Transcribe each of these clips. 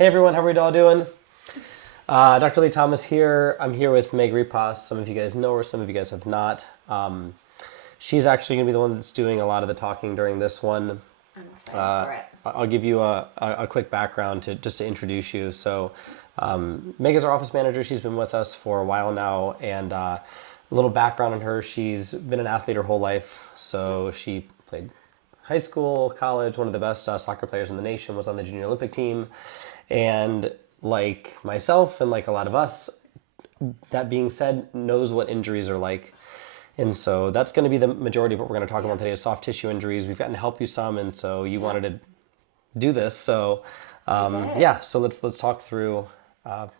Hey everyone, how are we all doing? Dr. Lee Thomas here. I'm here with Meg Repas. Some of you guys know her, some of you guys have not. She's actually going to be the one that's doing a lot of the talking during this one. I'm excited for it. I'll give you a quick background just to introduce you. So, Meg is our office manager. She's been with us for a while now, and a little background on her: she's been an athlete her whole life. So she played high school, college. One of the best soccer players in the nation. Was on the junior Olympic team, and like myself and like a lot of us, that being said, knows what injuries are like. And so that's going to be the majority of what we're going to talk about today is soft tissue injuries. We've gotten to help you some, and so you wanted to do this. So yeah, so let's talk through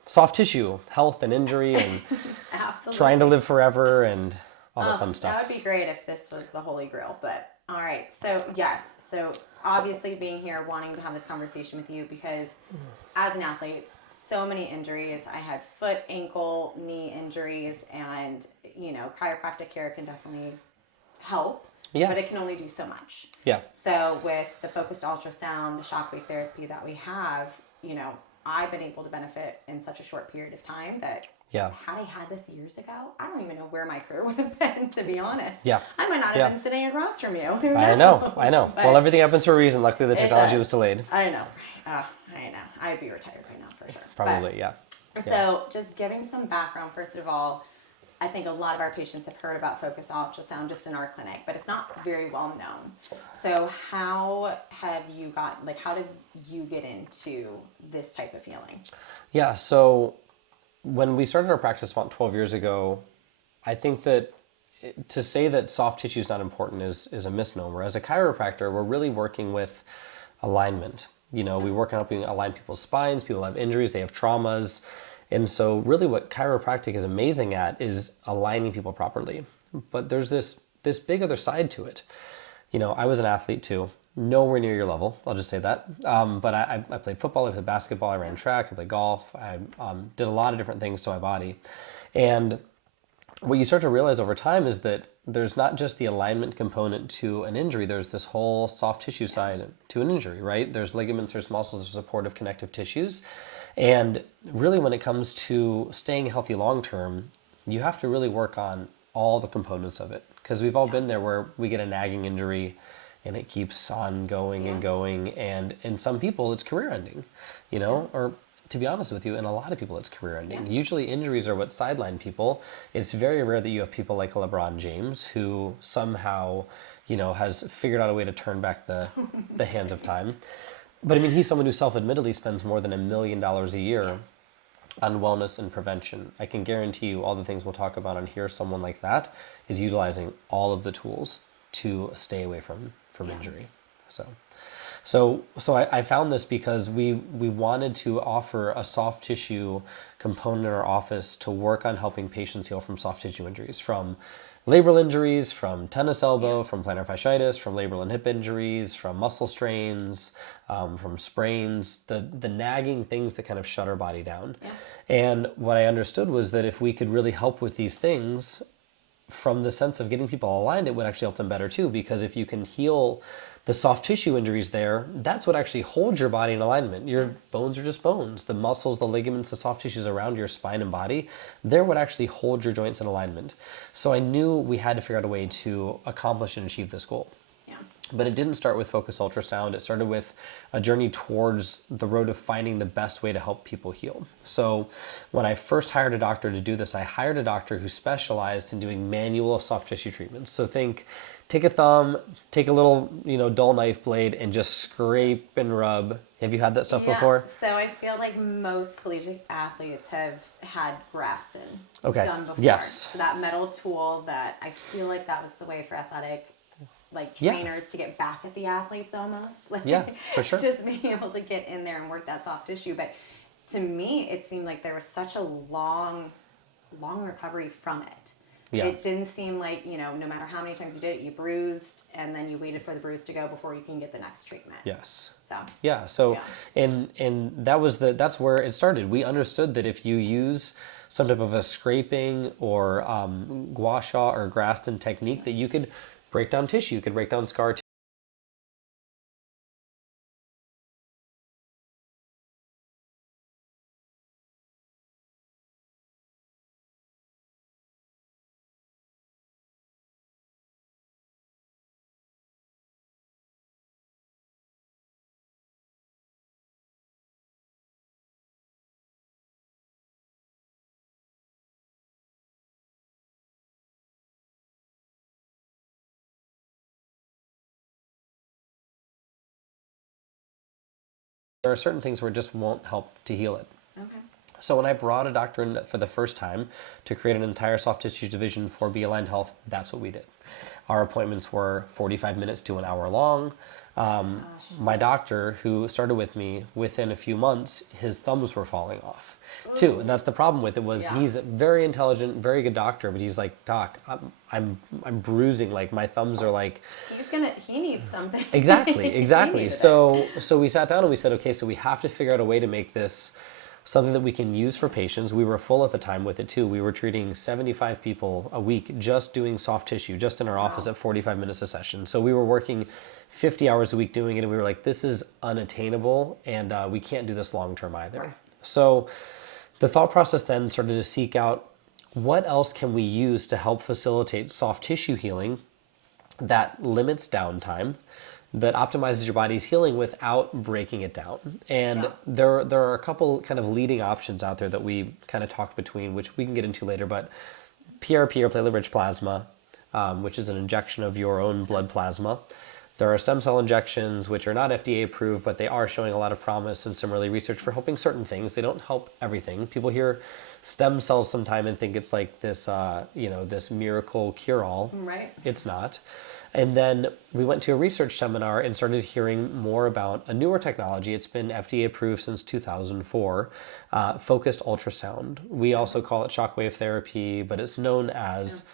soft tissue health and injury and Absolutely. trying to live forever and all that fun That stuff. would be great if this was the holy grail, but all right. So yes, so obviously being here, wanting to have this conversation with you because as an athlete, so many injuries. I had foot, ankle, knee injuries, and chiropractic care can definitely help. Yeah. But it can only do so much. Yeah. So with the focused ultrasound, the shockwave therapy that we have, I've been able to benefit in such a short period of time that Yeah. had I had this years ago, I don't even know where my career would have been, to be honest. Yeah. I might not have been sitting across from you. Who I knows? know. But Well, everything happens for a reason. Luckily, the technology does. was delayed. I know. I know. I'd be retired right now for sure. Probably, But, yeah. So just giving some background, first of all, I think a lot of our patients have heard about focused ultrasound just in our clinic, but it's not very well known. So how did you get into this type of healing? Yeah, so when we started our practice about 12 years ago, I think that to say that soft tissue is not important is a misnomer. As a chiropractor, we're really working with alignment. We work on helping align people's spines. People have injuries, they have traumas. And so really what chiropractic is amazing at is aligning people properly. But there's this big other side to it. I was an athlete too, nowhere near your level. I'll just say that. But I played football, I played basketball, I ran track, I played golf. I did a lot of different things to my body. And what you start to realize over time is that there's not just the alignment component to an injury, there's this whole soft tissue side to an injury, right? There's ligaments, there's muscles, there's supportive connective tissues. And really when it comes to staying healthy long term, you have to really work on all the components of it. Because we've all been there where we get a nagging injury and it keeps on going and going. And in some people, it's career ending, or to be honest with you, in a lot of people, it's career ending. Usually injuries are what sideline people. It's very rare that you have people like LeBron James who somehow, has figured out a way to turn back the hands of time. But I mean, he's someone who self-admittedly spends more than $1 million a year on wellness and prevention. I can guarantee you all the things we'll talk about on here, someone like that is utilizing all of the tools to stay away from injury. So I found this because we wanted to offer a soft tissue component in our office to work on helping patients heal from soft tissue injuries, from labral injuries, from tennis elbow, from plantar fasciitis, from labral and hip injuries, from muscle strains, from sprains, the nagging things that kind of shut our body down. And what I understood was that if we could really help with these things from the sense of getting people aligned, it would actually help them better too, because if you can heal the soft tissue injuries there, that's what actually holds your body in alignment. Your bones are just bones. The muscles, the ligaments, the soft tissues around your spine and body, they're what actually hold your joints in alignment. So I knew we had to figure out a way to accomplish and achieve this goal. But it didn't start with focused ultrasound. It started with a journey towards the road of finding the best way to help people heal. So when I first hired a doctor to do this, I hired a doctor who specialized in doing manual soft tissue treatments. So take a thumb, take a little, dull knife blade and just scrape and rub. Have you had that stuff before? So I feel like most collegiate athletes have had Grafton done before. Yes. So that metal tool that I feel like that was the way for athletic trainers to get back at the athletes almost. For sure. Just being able to get in there and work that soft tissue. But to me, it seemed like there was such a long recovery from it. It didn't seem like, no matter how many times you did it, you bruised and then you waited for the bruise to go before you can get the next treatment. Yes. So. And that's where it started. We understood that if you use some type of a scraping or gua sha or Grafton technique, that you could break down tissue, you could break down scar tissue. there are certain things where it just won't help to heal it. Okay. So when I brought a doctor in for the first time to create an entire soft tissue division for Be Aligned Health, that's what we did. Our appointments were 45 minutes to an hour long. My doctor, who started with me, within a few months, his thumbs were falling off too. And that's the problem with it was he's a very intelligent, very good doctor, but he's like, Doc, I'm bruising, like my thumbs are like. He needs something. Exactly. So we sat down and we said, okay, so we have to figure out a way to make this something that we can use for patients. We were full at the time with it too. We were treating 75 people a week just doing soft tissue, just in our office at 45 minutes a session. So we were working 50 hours a week doing it, and we were like, this is unattainable, and we can't do this long term either. Right. So the thought process then started to seek out what else can we use to help facilitate soft tissue healing that limits downtime, that optimizes your body's healing without breaking it down. And there are a couple kind of leading options out there that we kind of talked between, which we can get into later, but PRP, or platelet-rich plasma, which is an injection of your own blood plasma. There are stem cell injections, which are not FDA approved, but they are showing a lot of promise in some early research for helping certain things. They don't help everything. People hear stem cells sometime and think it's like this, this miracle cure-all. Right. It's not. And then we went to a research seminar and started hearing more about a newer technology. It's been FDA approved since 2004, focused ultrasound. We also call it shockwave therapy, but it's known as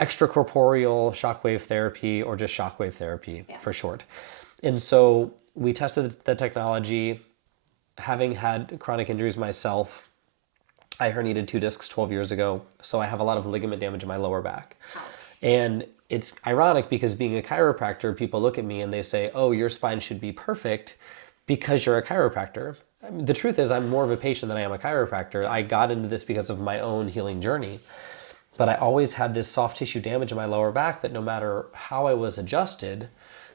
extracorporeal shockwave therapy, or just shockwave therapy for short. And so we tested the technology. Having had chronic injuries myself, I herniated 2 discs 12 years ago, so I have a lot of ligament damage in my lower back. Ouch. And it's ironic because being a chiropractor, people look at me and they say, oh, your spine should be perfect because you're a chiropractor. I mean, the truth is I'm more of a patient than I am a chiropractor. I got into this because of my own healing journey. But I always had this soft tissue damage in my lower back that no matter how I was adjusted,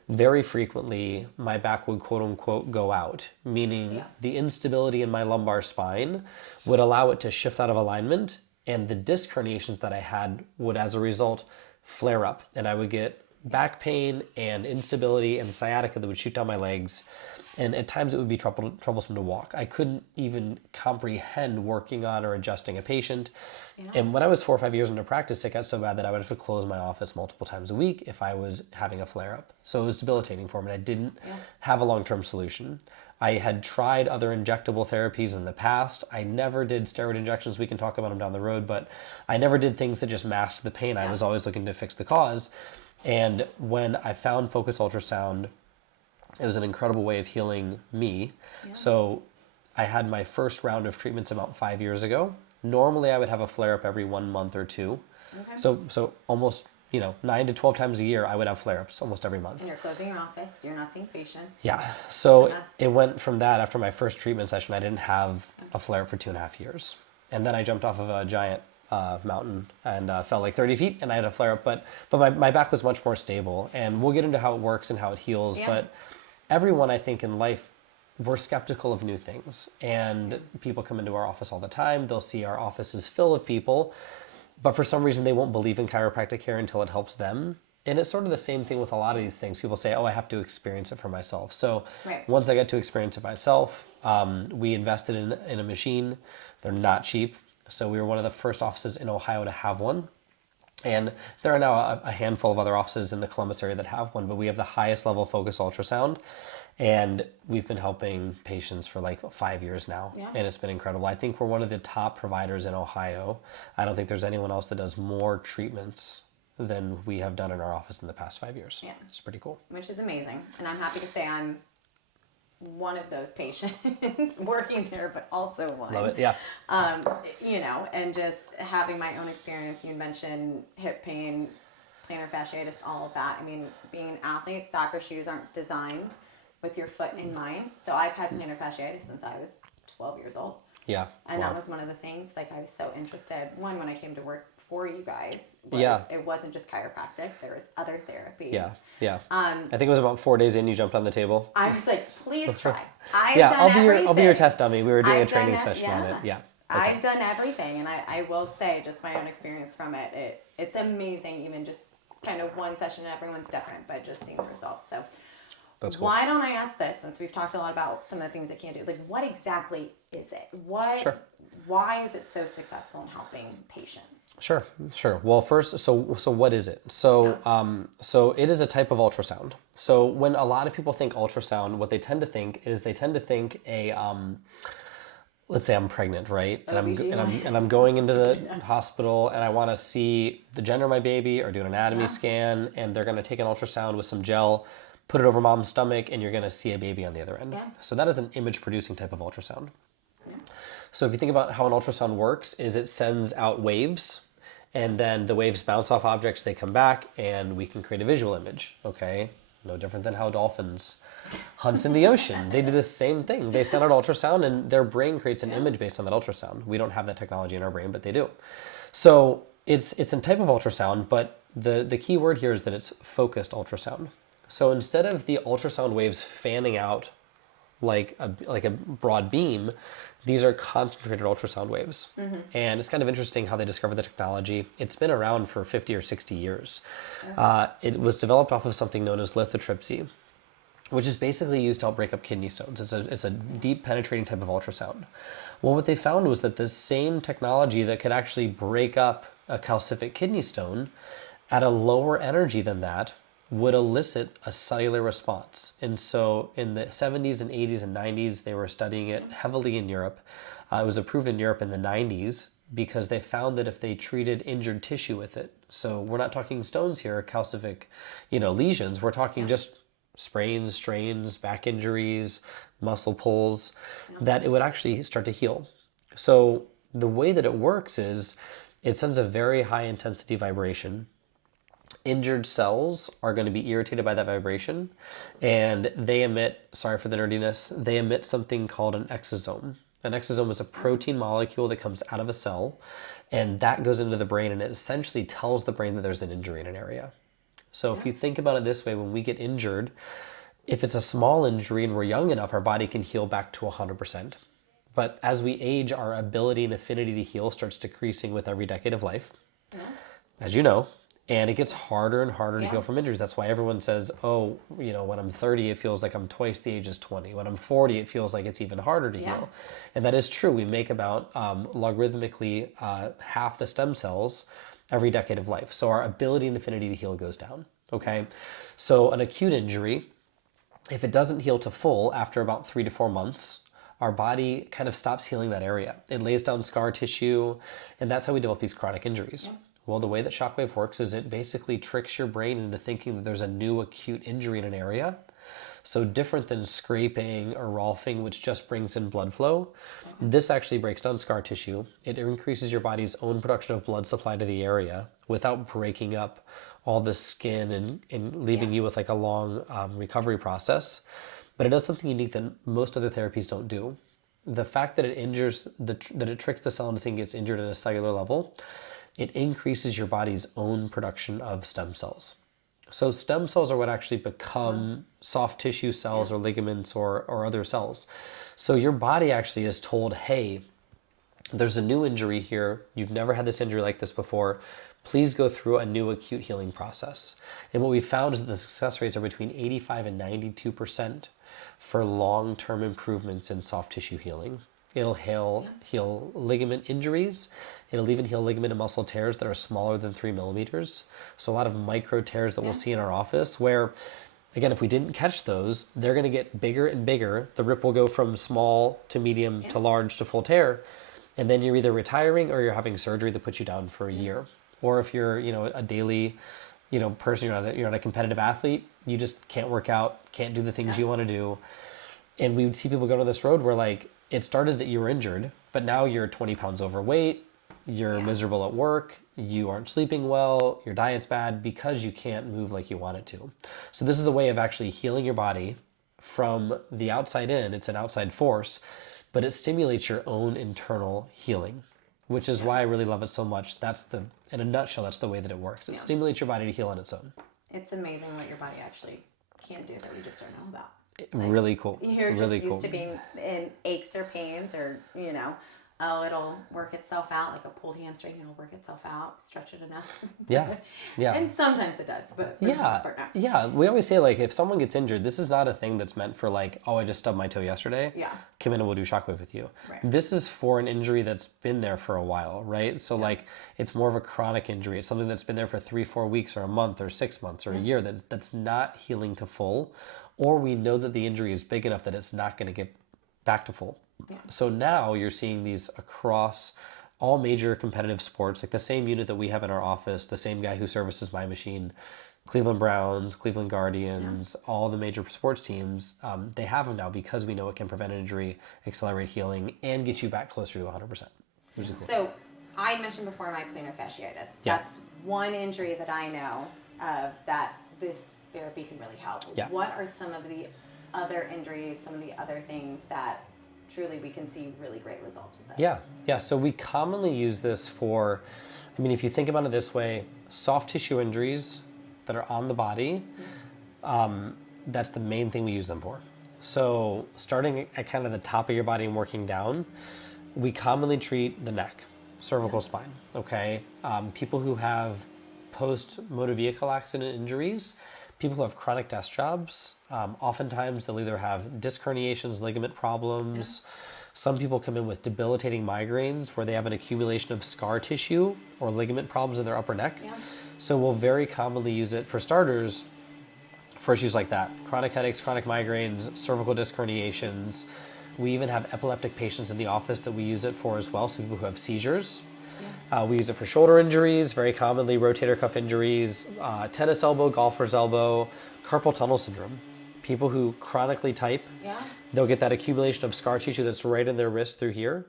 very frequently my back would quote unquote go out, meaning the instability in my lumbar spine would allow it to shift out of alignment, and the disc herniations that I had would as a result flare up, and I would get back pain and instability and sciatica that would shoot down my legs. And at times it would be troublesome to walk. I couldn't even comprehend working on or adjusting a patient. Yeah. And when I was 4 or 5 years into practice, it got so bad that I would have to close my office multiple times a week if I was having a flare-up. So it was debilitating for me. I didn't have a long-term solution. I had tried other injectable therapies in the past. I never did steroid injections. We can talk about them down the road, but I never did things that just masked the pain. I was always looking to fix the cause. And when I found focused ultrasound, it was an incredible way of healing me. Yeah. So I had my first round of treatments about 5 years ago. Normally I would have a flare-up every 1 month or two. Okay. So almost 9 to 12 times a year I would have flare-ups almost every month. And you're closing your office, you're not seeing patients. Yeah. So it went from that. After my first treatment session, I didn't have a flare-up for 2.5 years. And then I jumped off of a giant mountain and fell like 30 feet and I had a flare-up. But my back was much more stable. And we'll get into how it works and how it heals. Yeah. But everyone, I think, in life, we're skeptical of new things. And people come into our office all the time. They'll see our office is full of people, but for some reason they won't believe in chiropractic care until it helps them. And it's sort of the same thing with a lot of these things. People say, oh, I have to experience it for myself. So once I got to experience it myself, we invested in a machine. They're not cheap. So we were one of the first offices in Ohio to have one. And there are now a handful of other offices in the Columbus area that have one, but we have the highest level focus ultrasound. And we've been helping patients for like 5 years now. Yeah. And it's been incredible. I think we're one of the top providers in Ohio. I don't think there's anyone else that does more treatments than we have done in our office in the past 5 years. Yeah. It's pretty cool. Which is amazing. And I'm happy to say I'm one of those patients working there, but also one. Love it, yeah. And just having my own experience. You mentioned hip pain, plantar fasciitis, all of that. I mean, being an athlete, soccer shoes aren't designed with your foot in mind. So I've had plantar fasciitis since I was 12 years old. Yeah. And that was one of the things, like I was so interested, when I came to work for you guys, it wasn't just chiropractic, there was other therapies. Yeah. I think it was about 4 days in, you jumped on the table. I was like, please try. I'll be your test dummy. We were doing a training session on it. Yeah. Okay. I've done everything, and I will say, just my own experience from it, it's amazing, even just kind of one session, everyone's different, but just seeing the results. So That's cool. Why don't I ask this, since we've talked a lot about some of the things it can do? Like, what exactly is it? Why is it so successful in helping patients? Sure. Well, first, so what is it? So it is a type of ultrasound. So when a lot of people think ultrasound, what they tend to think is a let's say I'm pregnant, right? And I'm going into the hospital and I want to see the gender of my baby or do an anatomy scan, and they're going to take an ultrasound with some gel, put it over mom's stomach, and you're going to see a baby on the other end. Yeah. So that is an image producing type of ultrasound. So if you think about how an ultrasound works, is it sends out waves, and then the waves bounce off objects, they come back, and we can create a visual image, okay? No different than how dolphins hunt in the ocean. They do the same thing. They send out ultrasound, and their brain creates an image based on that ultrasound. We don't have that technology in our brain, but they do. So it's a type of ultrasound, but the key word here is that it's focused ultrasound. So instead of the ultrasound waves fanning out like a broad beam, these are concentrated ultrasound waves. And it's kind of interesting how they discovered the technology. It's been around for 50 or 60 years. It was developed off of something known as lithotripsy, which is basically used to help break up kidney stones. It's a deep penetrating type of ultrasound. Well, what they found was that the same technology that could actually break up a calcific kidney stone at a lower energy than that would elicit a cellular response. And so in the 70s and 80s and 90s, they were studying it heavily in Europe. It was approved in Europe in the 90s because they found that if they treated injured tissue with it, so we're not talking stones here, calcific, lesions, we're talking just sprains, strains, back injuries, muscle pulls, that it would actually start to heal. So the way that it works is it sends a very high intensity vibration. Injured cells are going to be irritated by that vibration, and they emit, sorry for the nerdiness, they emit something called an exosome. An exosome is a protein molecule that comes out of a cell, and that goes into the brain, and it essentially tells the brain that there's an injury in an area. So if you think about it this way, when we get injured, if it's a small injury and we're young enough, our body can heal back to 100%. But as we age, our ability and affinity to heal starts decreasing with every decade of life, as you know. And it gets harder and harder to heal from injuries. That's why everyone says, when I'm 30, it feels like I'm twice the age as 20. When I'm 40, it feels like it's even harder to heal. And that is true. We make about logarithmically half the stem cells every decade of life. So our ability and affinity to heal goes down, okay? So an acute injury, if it doesn't heal to full after about 3 to 4 months, our body kind of stops healing that area. It lays down scar tissue, and that's how we develop these chronic injuries. Well, the way that shockwave works is it basically tricks your brain into thinking that there's a new acute injury in an area. So different than scraping or rolfing, which just brings in blood flow, this actually breaks down scar tissue. It increases your body's own production of blood supply to the area without breaking up all the skin and leaving you with like a long recovery process. But it does something unique that most other therapies don't do. The fact that it injures, that it tricks the cell into thinking it's injured at a cellular level, it increases your body's own production of stem cells. So stem cells are what actually become soft tissue cells or ligaments or other cells. So your body actually is told, hey, there's a new injury here. You've never had this injury like this before. Please go through a new acute healing process. And what we found is that the success rates are between 85 and 92% for long-term improvements in soft tissue healing. It'll heal ligament injuries. It'll even heal ligament and muscle tears that are smaller than 3 millimeters. So a lot of micro tears that we'll see in our office where, again, if we didn't catch those, they're going to get bigger and bigger. The rip will go from small to medium to large to full tear. And then you're either retiring or you're having surgery that puts you down for a year. Or if you're, a daily, person, you're not a competitive athlete, you just can't work out, can't do the things you want to do. And we would see people go to this road where like, it started that you were injured, but now you're 20 pounds overweight, you're miserable at work, you aren't sleeping well, your diet's bad because you can't move like you want it to. So this is a way of actually healing your body from the outside in. It's an outside force, but it stimulates your own internal healing, which is why I really love it so much. In a nutshell, that's the way that it works. It stimulates your body to heal on its own. It's amazing what your body actually can do that we just don't know about. Really cool. You're just really used cool. to being in aches or pains or, oh, it'll work itself out, like a pulled hamstring, it'll work itself out, stretch it enough. Yeah. Yeah. And sometimes it does, but for the most part, no. Yeah. We always say, like, if someone gets injured, this is not a thing that's meant for, like, oh, I just stubbed my toe yesterday. Yeah. Come in and we'll do shockwave with you. Right. This is for an injury that's been there for a while, right? So, like, it's more of a chronic injury. It's something that's been there for 3-4 weeks or a month or 6 months or a year that's not healing to full, or we know that the injury is big enough that it's not going to get back to full. Yeah. So now you're seeing these across all major competitive sports, like the same unit that we have in our office, the same guy who services my machine, Cleveland Browns, Cleveland Guardians, all the major sports teams, they have them now because we know it can prevent injury, accelerate healing, and get you back closer to 100%. Which is cool. So I mentioned before my plantar fasciitis. Yeah. That's one injury that I know of that this therapy can really help. Yeah. What are some of the other injuries, some of the other things that truly we can see really great results with this? Yeah. So we commonly use this for, I mean, if you think about it this way, soft tissue injuries that are on the body, that's the main thing we use them for. So starting at kind of the top of your body and working down, we commonly treat the neck, cervical spine, okay? People who have post-motor vehicle accident injuries, people who have chronic desk jobs, oftentimes they'll either have disc herniations, ligament problems. Some people come in with debilitating migraines where they have an accumulation of scar tissue or ligament problems in their upper neck. So we'll very commonly use it for starters for issues like that. Chronic headaches, chronic migraines, cervical disc herniations. We even have epileptic patients in the office that we use it for as well, so people who have seizures. We use it for shoulder injuries, very commonly rotator cuff injuries, tennis elbow, golfer's elbow, carpal tunnel syndrome. People who chronically type, they'll get that accumulation of scar tissue that's right in their wrist through here.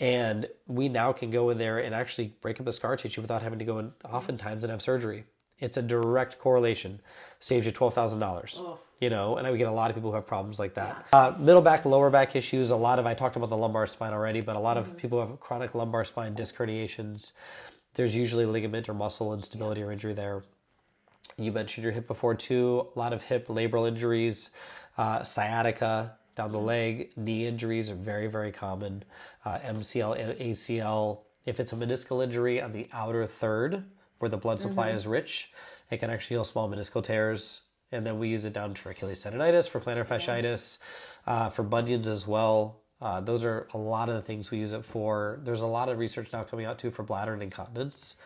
And we now can go in there and actually break up the scar tissue without having to go in oftentimes and have surgery. It's a direct correlation. Saves you $12,000. You know, and we get a lot of people who have problems like that. Middle back, lower back issues. I talked about the lumbar spine already, but a lot of people have chronic lumbar spine disc herniations. There's usually ligament or muscle instability or injury there. You mentioned your hip before too. A lot of hip labral injuries, sciatica down the leg, knee injuries are very, very common. MCL, ACL. If it's a meniscal injury on the outer third where the blood supply is rich, it can actually heal small meniscal tears. And then we use it down for Achilles tendonitis, for plantar fasciitis, for bunions as well. Those are a lot of the things we use it for. There's a lot of research now coming out too for bladder and incontinence.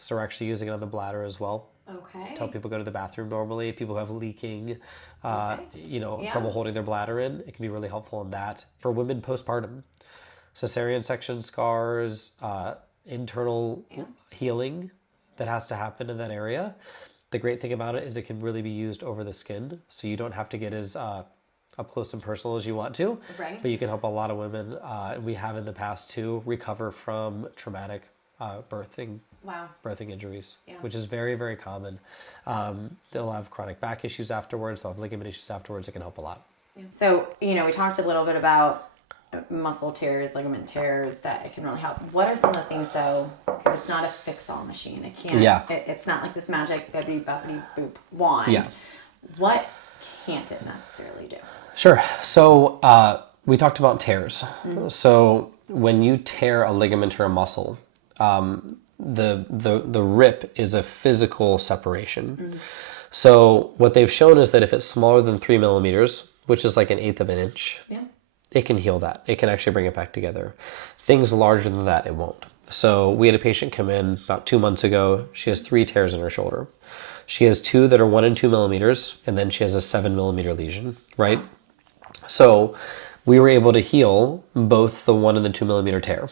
So we're actually using it on the bladder as well. Okay. Tell people go to the bathroom normally. People who have leaking, trouble holding their bladder in. It can be really helpful in that. For women postpartum, cesarean section scars, internal healing that has to happen in that area. The great thing about it is it can really be used over the skin, so you don't have to get as up close and personal as you want to. Right. But you can help a lot of women, and we have in the past too, recover from traumatic birthing injuries, which is very, very common. They'll have chronic back issues afterwards. They'll have ligament issues afterwards. It can help a lot. So, we talked a little bit about muscle tears, ligament tears, that it can really help. What are some of the things though, because it's not a fix-all machine. It can't, it's not like this magic bippity boppity boop wand. What can't it necessarily do? Sure. So we talked about tears. So when you tear a ligament or a muscle, the rip is a physical separation. So what they've shown is that if it's smaller than 3 millimeters, which is like 1/8 of an inch, it can heal that. It can actually bring it back together. Things larger than that, it won't. So we had a patient come in about 2 months ago. She has 3 tears in her shoulder. She has 2 that are 1 and 2 millimeters, and then she has a 7 millimeter lesion, right? So we were able to heal both the 1 and the 2 millimeter tear.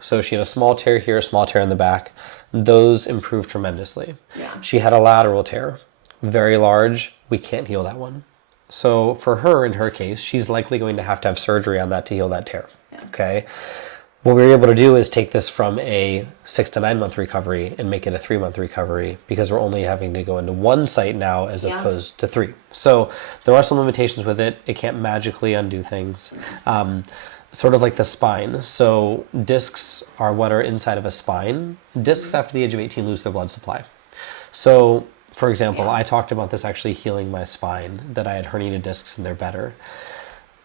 So she had a small tear here, a small tear in the back. Those improved tremendously. She had a lateral tear, very large. We can't heal that one. So for her, in her case, she's likely going to have surgery on that to heal that tear. Okay. What we were able to do is take this from a 6 to 9 month recovery and make it a 3-month recovery, because we're only having to go into 1 site now as opposed to 3. So there are some limitations with it. It can't magically undo things. Sort of like the spine. So discs are what are inside of a spine. Discs after the age of 18 lose their blood supply. So for example, I talked about this actually healing my spine, that I had herniated discs and they're better.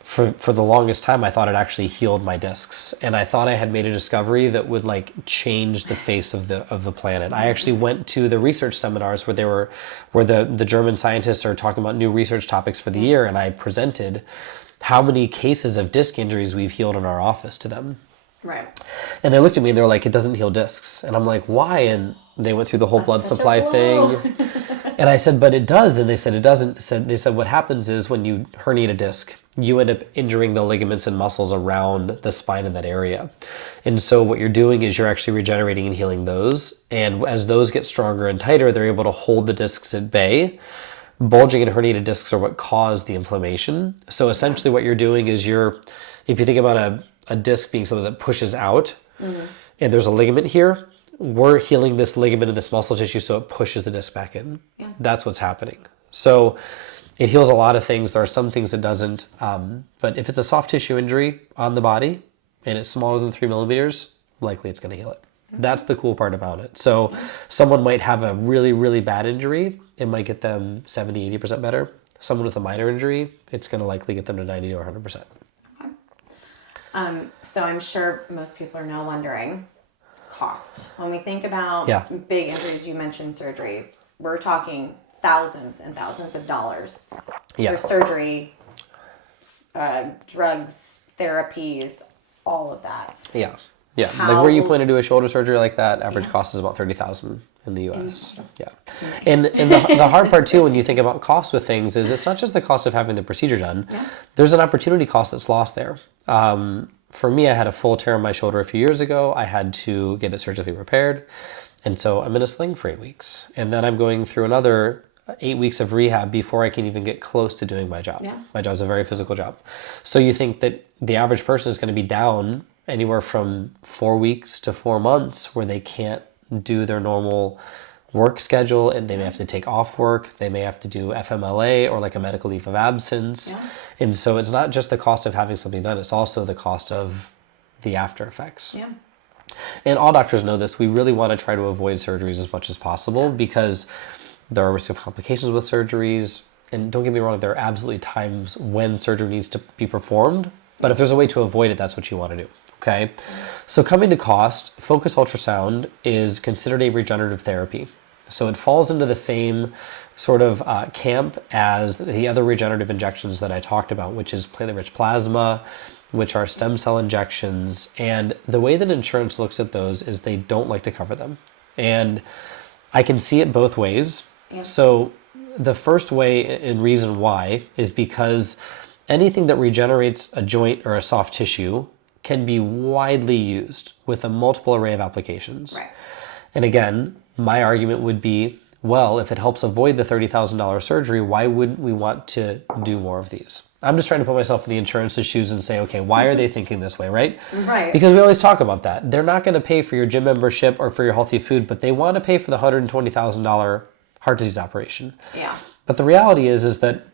for the longest time, I thought it actually healed my discs, and I thought I had made a discovery that would like change the face of the planet. I actually went to the research seminars where the German scientists are talking about new research topics for the year, and I presented how many cases of disc injuries we've healed in our office to them. Right. And they looked at me and they were like, it doesn't heal discs. And I'm like, why? And they went through the whole blood supply thing. And I said, but it does. And they said, it doesn't. They said, what happens is when you herniate a disc, you end up injuring the ligaments and muscles around the spine in that area. And so what you're doing is you're actually regenerating and healing those. And as those get stronger and tighter, they're able to hold the discs at bay. Bulging and herniated discs are what cause the inflammation. So essentially what you're doing is if you think about a disc being something that pushes out, and there's a ligament here, we're healing this ligament and this muscle tissue so it pushes the disc back in. Yeah. That's what's happening. So it heals a lot of things. There are some things it doesn't. But if it's a soft tissue injury on the body and it's smaller than 3 millimeters, likely it's going to heal it. That's the cool part about it. So someone might have a really, really bad injury. It might get them 70, 80% better. Someone with a minor injury, it's going to likely get them to 90 or 100%. So I'm sure most people are now wondering, cost. When we think about big injuries, you mentioned surgeries. We're talking thousands and thousands of dollars for surgery, drugs, therapies, all of that. Yeah. Yeah. Like where you plan to do a shoulder surgery like that, average cost is about $30,000 in the US. Yeah. And the hard part too, when you think about cost with things, is it's not just the cost of having the procedure done. Yeah. There's an opportunity cost that's lost there. For me, I had a full tear on my shoulder a few years ago. I had to get it surgically repaired. And so I'm in a sling for 8 weeks. And then I'm going through another 8 weeks of rehab before I can even get close to doing my job. Yeah. My job's a very physical job. So you think that the average person is going to be down anywhere from 4 weeks to 4 months where they can't do their normal work schedule, and they may have to take off work. They may have to do FMLA or like a medical leave of absence. Yeah. And so it's not just the cost of having something done, it's also the cost of the after effects. Yeah. And all doctors know this. We really want to try to avoid surgeries as much as possible because there are risks of complications with surgeries. And don't get me wrong, there are absolutely times when surgery needs to be performed, but if there's a way to avoid it, that's what you want to do. Okay. So coming to cost, focus ultrasound is considered a regenerative therapy. So it falls into the same sort of camp as the other regenerative injections that I talked about, which is platelet-rich plasma, which are stem cell injections. And the way that insurance looks at those is they don't like to cover them. And I can see it both ways. Yeah. So the first way and reason why is because anything that regenerates a joint or a soft tissue can be widely used with a multiple array of applications. Right. And again, my argument would be, well, if it helps avoid the $30,000 surgery, why wouldn't we want to do more of these? I'm just trying to put myself in the insurance's shoes and say, okay, why are they thinking this way, right? Right. Because we always talk about that. They're not going to pay for your gym membership or for your healthy food, but they want to pay for the $120,000 heart disease operation. Yeah. But the reality is that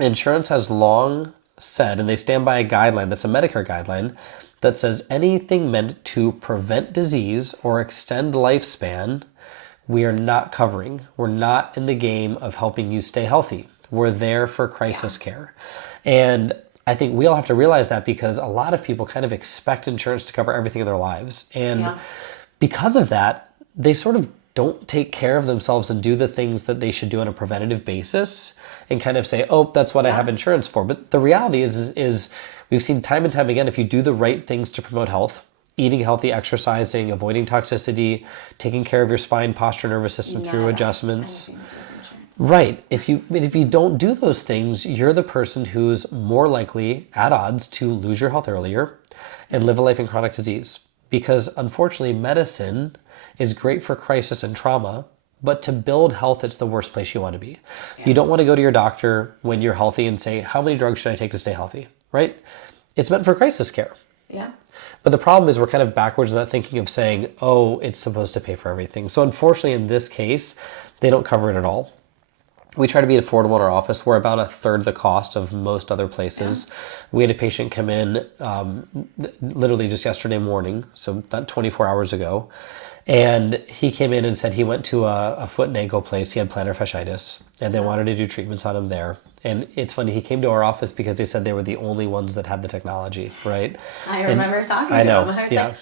insurance has long said, and they stand by a guideline that's a Medicare guideline that says anything meant to prevent disease or extend lifespan, we are not covering. We're not in the game of helping you stay healthy. We're there for crisis care. And I think we all have to realize that because a lot of people kind of expect insurance to cover everything in their lives. And because of that, they sort of don't take care of themselves and do the things that they should do on a preventative basis and kind of say, oh, that's what I have insurance for. But the reality is we've seen time and time again, if you do the right things to promote health, eating healthy, exercising, avoiding toxicity, taking care of your spine, posture, nervous system through adjustments. Right. If you don't do those things, you're the person who's more likely at odds to lose your health earlier and live a life in chronic disease. Because unfortunately, medicine is great for crisis and trauma, but to build health, it's the worst place you want to be. Yeah. You don't want to go to your doctor when you're healthy and say, how many drugs should I take to stay healthy, right? It's meant for crisis care. Yeah. But the problem is we're kind of backwards in that thinking of saying, oh, it's supposed to pay for everything. So unfortunately, in this case, they don't cover it at all. We try to be affordable in our office. We're about a third the cost of most other places. We had a patient come in literally just yesterday morning, so about 24 hours ago. And he came in and said he went to a foot and ankle place. He had plantar fasciitis, and they wanted to do treatments on him there. And it's funny, he came to our office because they said they were the only ones that had the technology, right? I remember talking to I know, him. I was yeah. like,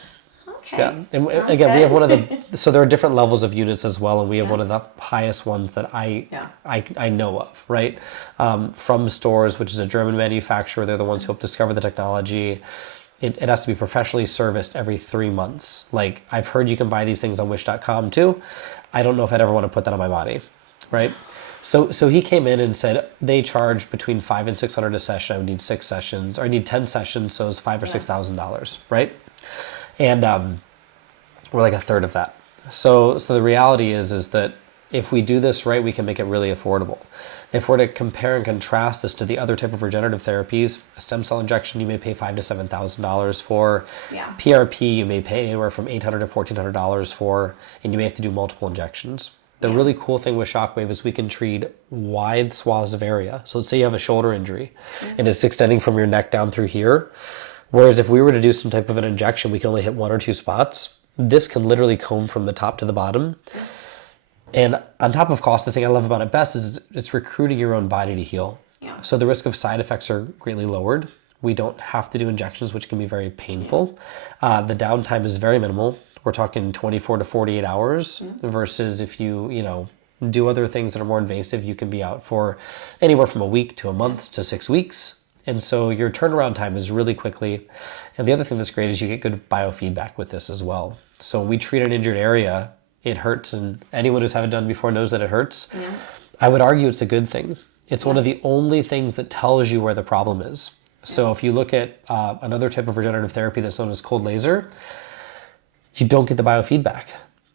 okay. Yeah, and sounds again, we good. have one of the, so there are different levels of units as well, and we have one of the highest ones that I know of, right? From Stores, which is a German manufacturer. They're the ones who helped discover the technology. It has to be professionally serviced every 3 months. Like, I've heard you can buy these things on wish.com too. I don't know if I'd ever want to put that on my body, right? So he came in and said they charge between $500 and $600 a session. I would need 6 sessions, or I need 10 sessions, so it's $5,000 or $6,000, right? And we're like a third of that. So the reality is that if we do this right, we can make it really affordable. If we're to compare and contrast this to the other type of regenerative therapies, a stem cell injection you may pay $5,000 to $7,000 for. PRP you may pay anywhere from $800 to $1,400 for, and you may have to do multiple injections. The really cool thing with Shockwave is we can treat wide swaths of area. So let's say you have a shoulder injury and it's extending from your neck down through here. Whereas if we were to do some type of an injection, we can only hit 1 or 2 spots. This can literally comb from the top to the bottom. And on top of cost, the thing I love about it best is it's recruiting your own body to heal. So the risk of side effects are greatly lowered. We don't have to do injections, which can be very painful. The downtime is very minimal. We're talking 24 to 48 hours versus if you do other things that are more invasive, you can be out for anywhere from a week to a month to 6 weeks. And so your turnaround time is really quickly. And the other thing that's great is you get good biofeedback with this as well. So when we treat an injured area, it hurts, and anyone who's had it done before knows that it hurts. I would argue it's a good thing. It's one of the only things that tells you where the problem is. So if you look at another type of regenerative therapy that's known as cold laser, you don't get the biofeedback.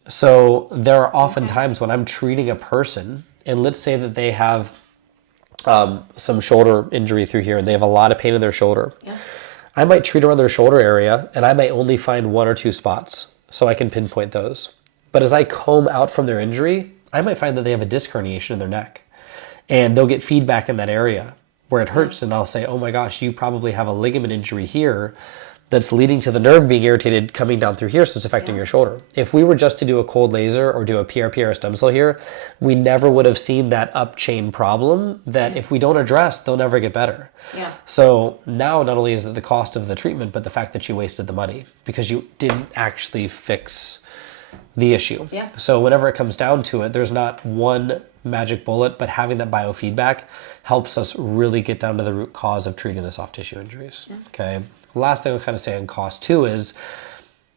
So there are often times when I'm treating a person, and let's say that they have some shoulder injury through here and they have a lot of pain in their shoulder. I might treat around their shoulder area and I might only find 1 or 2 spots so I can pinpoint those. But as I comb out from their injury, I might find that they have a disc herniation in their neck, and they'll get feedback in that area where it hurts, and I'll say, oh my gosh, you probably have a ligament injury here that's leading to the nerve being irritated coming down through here, so it's affecting your shoulder. If we were just to do a cold laser or do a PRP or a stem cell here, we never would have seen that up chain problem that if we don't address, they'll never get better. So now not only is it the cost of the treatment, but the fact that you wasted the money because you didn't actually fix the issue. So whenever it comes down to it, there's not one magic bullet, but having that biofeedback helps us really get down to the root cause of treating the soft tissue injuries. Okay. Last thing I'll kind of say on cost too is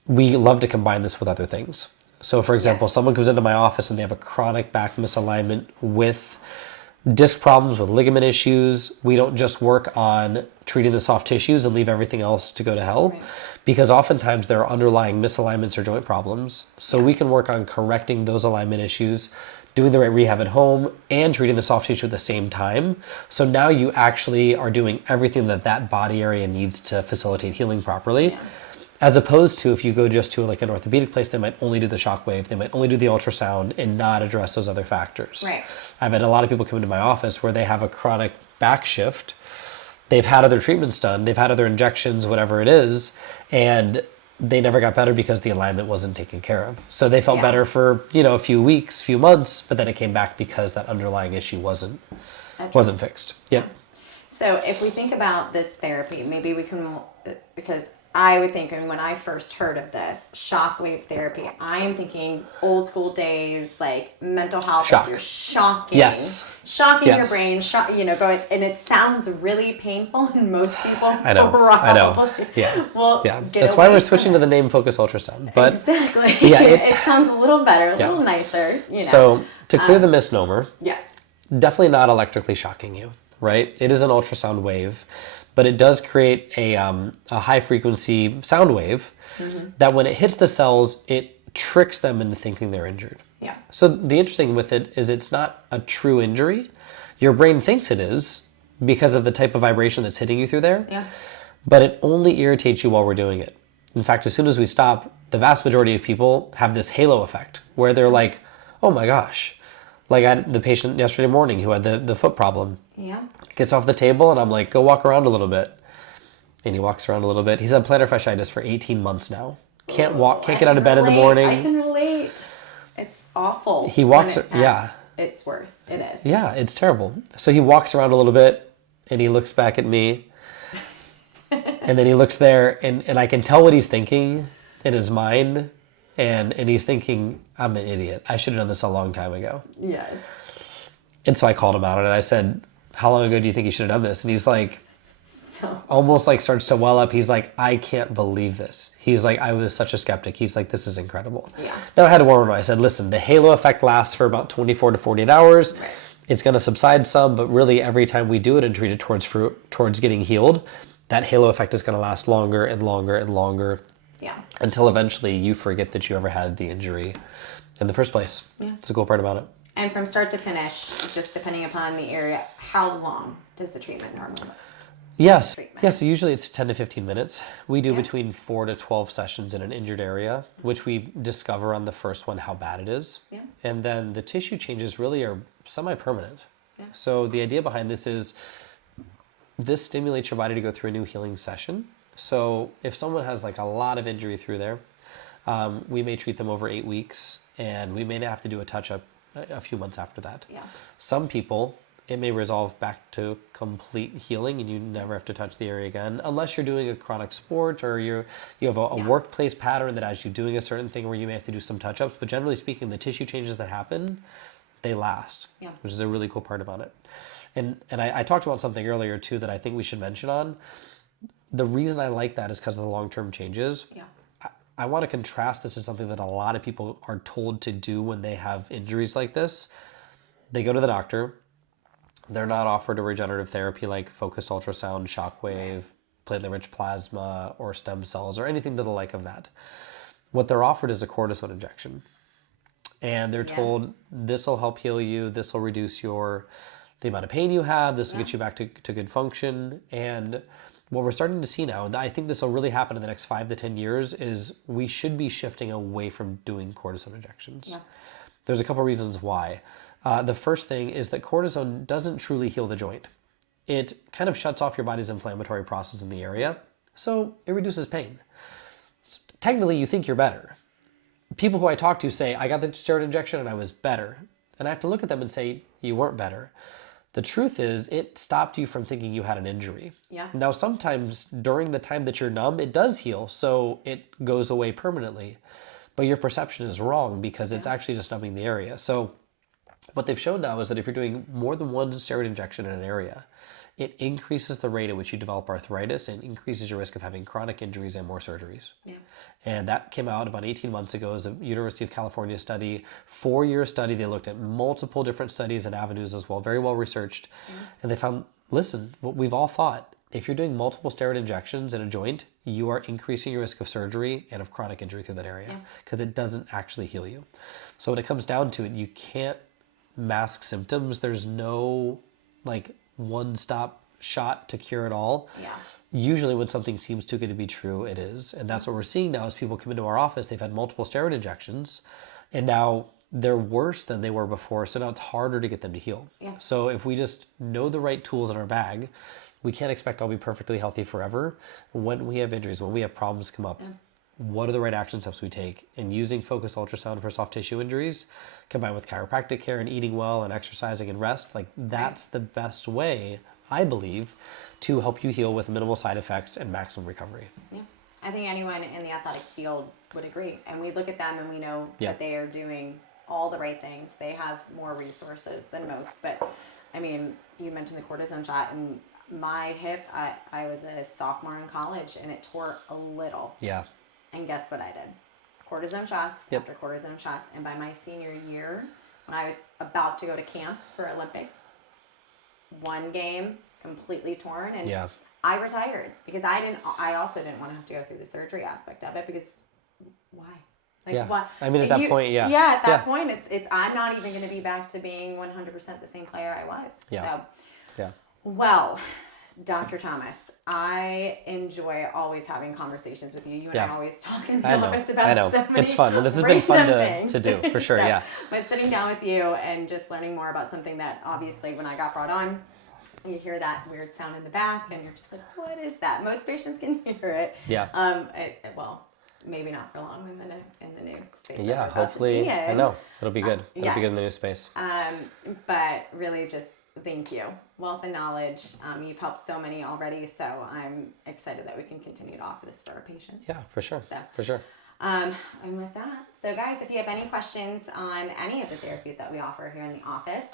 we love to combine this with other things. So for example, someone comes into my office and they have a chronic back misalignment with disc problems, with ligament issues. We don't just work on treating the soft tissues and leave everything else to go to hell, because oftentimes there are underlying misalignments or joint problems. So we can work on correcting those alignment issues, doing the right rehab at home, and treating the soft tissue at the same time. So now you actually are doing everything that that body area needs to facilitate healing properly. As opposed to if you go just to like an orthopedic place, they might only do the shockwave, they might only do the ultrasound and not address those other factors. I've had a lot of people come into my office where they have a chronic back shift. They've had other treatments done, they've had other injections, whatever it is, and they never got better because the alignment wasn't taken care of. So they felt better for, a few weeks, few months, but then it came back because that underlying issue wasn't fixed. So if we think about this therapy, maybe we can, because I would think, and when I first heard of this, shockwave therapy, I am thinking old school days, like mental health, Shock. Like you're shocking, shocking your brain, going, and it sounds really painful, and most people I know. That's why we're switching to the name Focus Ultrasound. But exactly, it sounds a little better, a little nicer. So to clear the misnomer, yes, definitely not electrically shocking you, right? It is an ultrasound wave. But it does create a high frequency sound wave that when it hits the cells, it tricks them into thinking they're injured. So the interesting with it is it's not a true injury. Your brain thinks it is because of the type of vibration that's hitting you through there. But it only irritates you while we're doing it. In fact, as soon as we stop, the vast majority of people have this halo effect where they're like, oh my gosh, Like I had the patient yesterday morning who had the foot problem. Yeah. Gets off the table and I'm like, go walk around a little bit. And he walks around a little bit. He's had plantar fasciitis for 18 months now. Can't walk, can't get out of bed in the morning. I can relate. It's awful. He walks, yeah. It's worse. It is. Yeah, it's terrible. So he walks around a little bit and he looks back at me. And then he looks there and I can tell what he's thinking in his mind. And he's thinking, I'm an idiot. I should have done this a long time ago. Yes. And so I called him out on it. I said, how long ago do you think you should have done this? And he's like, almost like starts to well up. He's like, I can't believe this. He's like, I was such a skeptic. He's like, this is incredible. Yeah. Now I had to warn him. I said, listen, the halo effect lasts for about 24 to 48 hours. Right. It's going to subside some, but really every time we do it and treat it towards getting healed, that halo effect is going to last longer and longer and longer. Yeah. Until eventually you forget that you ever had the injury in the first place. Yeah. It's the cool part about it. And from start to finish, just depending upon the area, how long does the treatment normally last? Yes. So usually it's 10 to 15 minutes. We do between 4 to 12 sessions in an injured area, which we discover on the first one how bad it is. Yeah. And then the tissue changes really are semi-permanent. Yeah. So the idea behind this is this stimulates your body to go through a new healing session. So if someone has like a lot of injury through there, we may treat them over 8 weeks and we may have to do a touch-up a few months after that. Yeah. Some people, it may resolve back to complete healing and you never have to touch the area again, unless you're doing a chronic sport or you have a workplace pattern that has you doing a certain thing where you may have to do some touch-ups. But generally speaking, the tissue changes that happen, they last, which is a really cool part about it. And I talked about something earlier too that I think we should mention on. The reason I like that is because of the long-term changes. Yeah. I want to contrast this to something that a lot of people are told to do when they have injuries like this. They go to the doctor. They're not offered a regenerative therapy like focused ultrasound, shockwave, platelet-rich plasma, or stem cells, or anything to the like of that. What they're offered is a cortisone injection. And they're told, this will help heal you, this will reduce the amount of pain you have, this will get you back to good function. And what we're starting to see now, and I think this will really happen in the next 5 to 10 years, is we should be shifting away from doing cortisone injections. Yeah. There's a couple reasons why. The first thing is that cortisone doesn't truly heal the joint. It kind of shuts off your body's inflammatory process in the area, so it reduces pain. So technically, you think you're better. People who I talk to say, I got the steroid injection and I was better. And I have to look at them and say, you weren't better. The truth is, it stopped you from thinking you had an injury. Yeah. Now, sometimes during the time that you're numb, it does heal, so it goes away permanently. But your perception is wrong because it's actually just numbing the area. So what they've shown now is that if you're doing more than one steroid injection in an area, it increases the rate at which you develop arthritis and increases your risk of having chronic injuries and more surgeries. Yeah. And that came out about 18 months ago as a University of California study, 4-year study. They looked at multiple different studies and avenues as well, very well researched. And they found, listen, what we've all thought, if you're doing multiple steroid injections in a joint, you are increasing your risk of surgery and of chronic injury through that area because it doesn't actually heal you. So when it comes down to it, you can't mask symptoms. There's no like one-stop shot to cure it all. Yeah. Usually when something seems too good to be true, it is. And that's what we're seeing now as people come into our office. They've had multiple steroid injections and now they're worse than they were before. So now it's harder to get them to heal. Yeah. So if we just know the right tools in our bag, we can't expect I'll be perfectly healthy forever. When we have injuries, when we have problems come up, what are the right action steps we take? And using focused ultrasound for soft tissue injuries, combined with chiropractic care and eating well and exercising and rest, like that's the best way, I believe, to help you heal with minimal side effects and maximum recovery. Yeah. I think anyone in the athletic field would agree. And we look at them and we know that they are doing all the right things. They have more resources than most. But I mean, you mentioned the cortisone shot, and my hip, I was a sophomore in college and it tore a little. Yeah. And guess what I did? Cortisone shots after cortisone shots. And by my senior year, when I was about to go to camp for Olympics, one game completely torn. And I retired because I also didn't want to have to go through the surgery aspect of it because why? Like, why? I mean, at that point, Yeah, at that point, it's I'm not even going to be back to being 100% the same player I was. Yeah. So, well, Dr. Thomas, I enjoy always having conversations with you. You and Yeah. I always talk in the I know. office about I know. so many It's fun. And this has been fun random to do, for sure. So, Yeah. But sitting down with you and just learning more about something that obviously when I got brought on, you hear that weird sound in the back and you're just like, what is that? Most patients can hear it. Yeah. Well, maybe not for long in the new space. that Yeah. we're about to Hopefully, be in. I know. It'll be good. It'll yes. be good in the new space. But really just thank you. Wealth and knowledge. You've helped so many already, so I'm excited that we can continue to offer this for our patients. Yeah, for sure. So, For sure. and with that, so guys, if you have any questions on any of the therapies that we offer here in the office,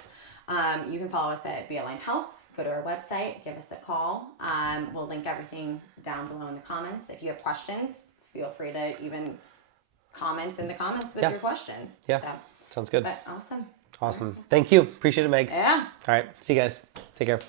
you can follow us at Be Aligned Health. Go to our website, give us a call. We'll link everything down below in the comments. If you have questions, feel free to even comment in the comments with your questions. Yeah. So, Sounds good. but awesome. Awesome. Thank you. Appreciate it, Meg. Yeah. All right. See you guys. Take care.